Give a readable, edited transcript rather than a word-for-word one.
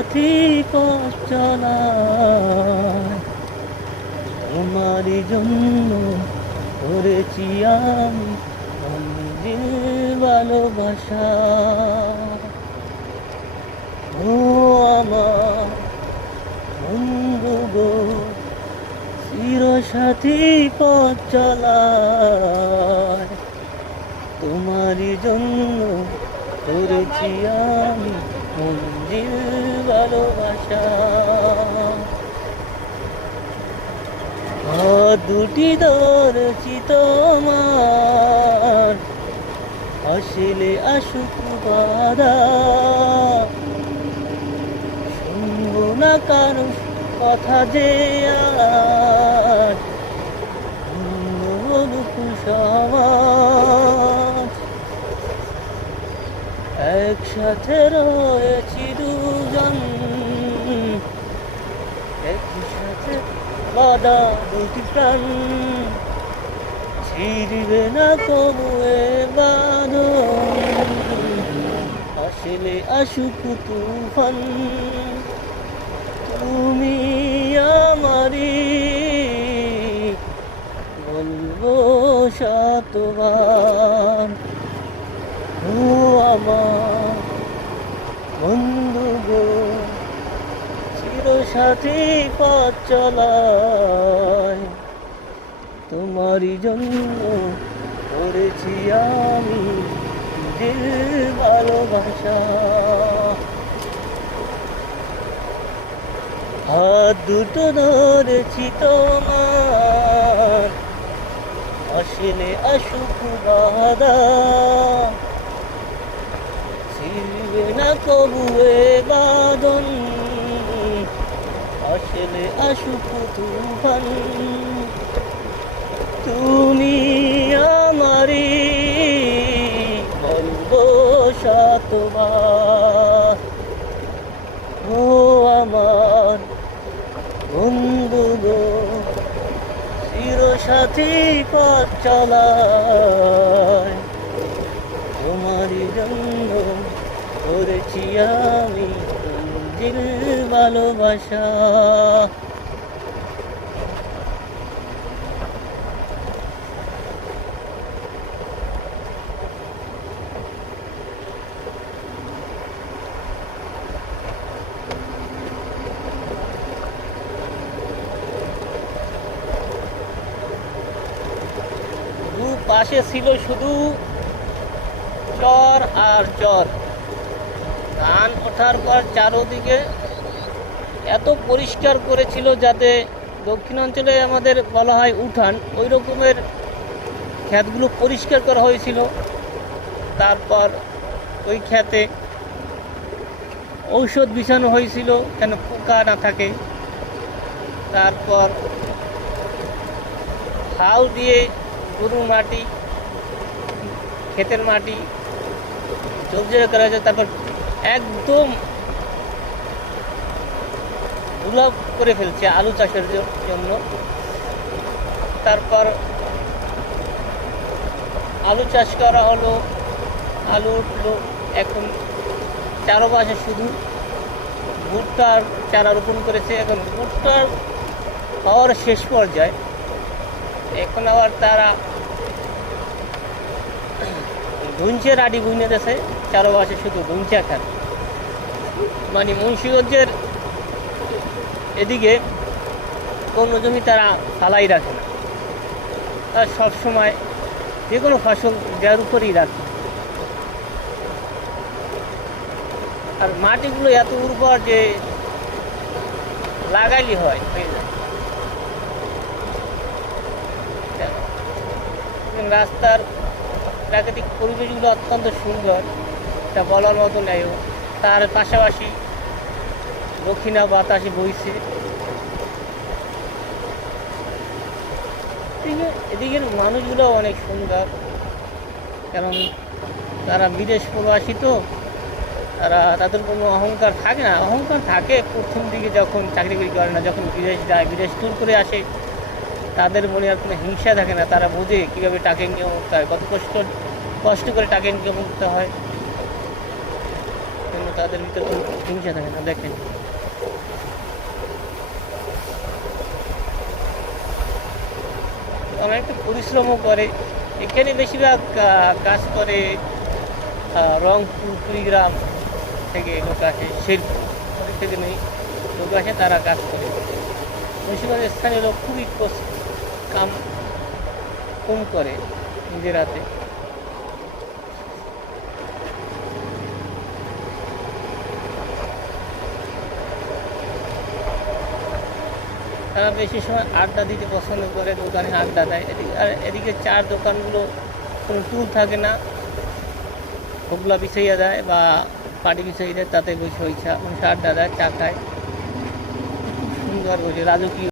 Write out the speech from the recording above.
সাথী পথ চলায়, তোমারই জন্য করেছি আমি মন্দির ভালোবাসা। ও আমার বন্ধু গো, চিরসাথী পথ চলায়, তোমারই জন্য করেছি আমি মন্দির ভালোবাসা। দুটি ধরেছি তোমার, আসলে আসুক বাধা, শুনবো না কারো কথা যে আর সমাজ। একসাথে রয়েছি দুজন, একই সাথে বাধা দুটি প্রাণ, ছিড়বে না কবু এ বাঁধন, আসলে আসুক তুফান। তুমি আমারই বলবো শতবার, ও আমার বন্ধু গো, চিরসাথী পথ চলায়, তোমারই জন্য করেছি আমি দিল ভালোবাসা। হাত দুটো ধরেছি তোমার, আসলে আসুক বাধা, ছিড়বে না কবু এ বাঁধন, আসলে আসুক তুফান। তুমি আমারই বলবো শতবার, ও আমার বন্ধু গো, চিরসাথী পথ চলায়, তোমারই জন্য করেছি আমি দিল ভালোবাসা। পাশে ছিল শুধু চর আর চর, ধান ওঠার পর চারোদিকে এত পরিষ্কার করেছিল যাতে দক্ষিণাঞ্চলে আমাদের বলা হয় উঠান, ওই রকমের ক্ষেতগুলো পরিষ্কার করা হয়েছিল। তারপর ওই ক্ষেতে ঔষধ বিছানো হয়েছিল যেন পোকা না থাকে। তারপর হাল দিয়ে গরুর মাটি, ক্ষেতের মাটি ঝরঝরে করা হয়েছে। তারপর একদম দুলাভ করে ফেলছে আলু চাষের জন্য। তারপর আলু চাষ করা হলো, আলু উঠলো। এখন চারপাশে শুধু ভুট্টার চারা রোপণ করেছে। এখন ভুট্টার হওয়ার শেষ পর্যায়ে, এখন আবার তারা ধুনচের আডি বুনে দিয়েছে, চারপাশে শুধু ধুনচা খান। মানে মুন্সিগঞ্জের এদিকে কোনো জমি তারা ফালাই রাখে না, তারা সবসময় যে কোনো ফসল দেওয়ার উপরেই রাখে। আর মাটিগুলো এত উর্বর যে লাগাইলে হয়, হয়ে যায়। রাস্তার প্রাকৃতিক পরিবেশগুলো অত্যন্ত সুন্দর, তা বলার মতো নেই। তার পাশাপাশি দক্ষিণা বাতাসে বইছে। এদিকের মানুষগুলো অনেক সুন্দর, কারণ তারা বিদেশ প্রবাসী, তো তাদের কোনো অহংকার থাকে না। অহংকার থাকে প্রথম দিকে যখন চাকরি করে না, যখন বিদেশ যায়, বিদেশ ট্যুর করে আসে, তাদের মনে আর কোনো হিংসা থাকে না। তারা বোঝে কীভাবে টাকা ইনকাম করতে হয়, কত কষ্ট করে টাকা ইনকাম করতে হয়। তাদের ভিতরে কোনো হিংসা থাকে না। দেখেন অনেকটা পরিশ্রমও করে। এখানে বেশিরভাগ কাজ করে রংপুর, কুড়িগ্রাম থেকে লোক আসে, শেরপুর থেকে নেই লোক আসে, তারা কাজ করে। মুন্সিগঞ্জের স্থানীয় লোক খুবই কাম কম করে নিজের হাতে। তারা বেশি সময় আড্ডা দিতে পছন্দ করে, দোকানে আড্ডা দেয়। আর এদিকে চার দোকানগুলো কোনো টুল থাকে না, হোগলা বিছাইয়া দেয় বা পাটি বিছাইয়া দেয়, তাতে বসে ইচ্ছা মানুষ আড্ডা দেয়, চা খায়, খুব সুন্দর বসে রাজকীয়।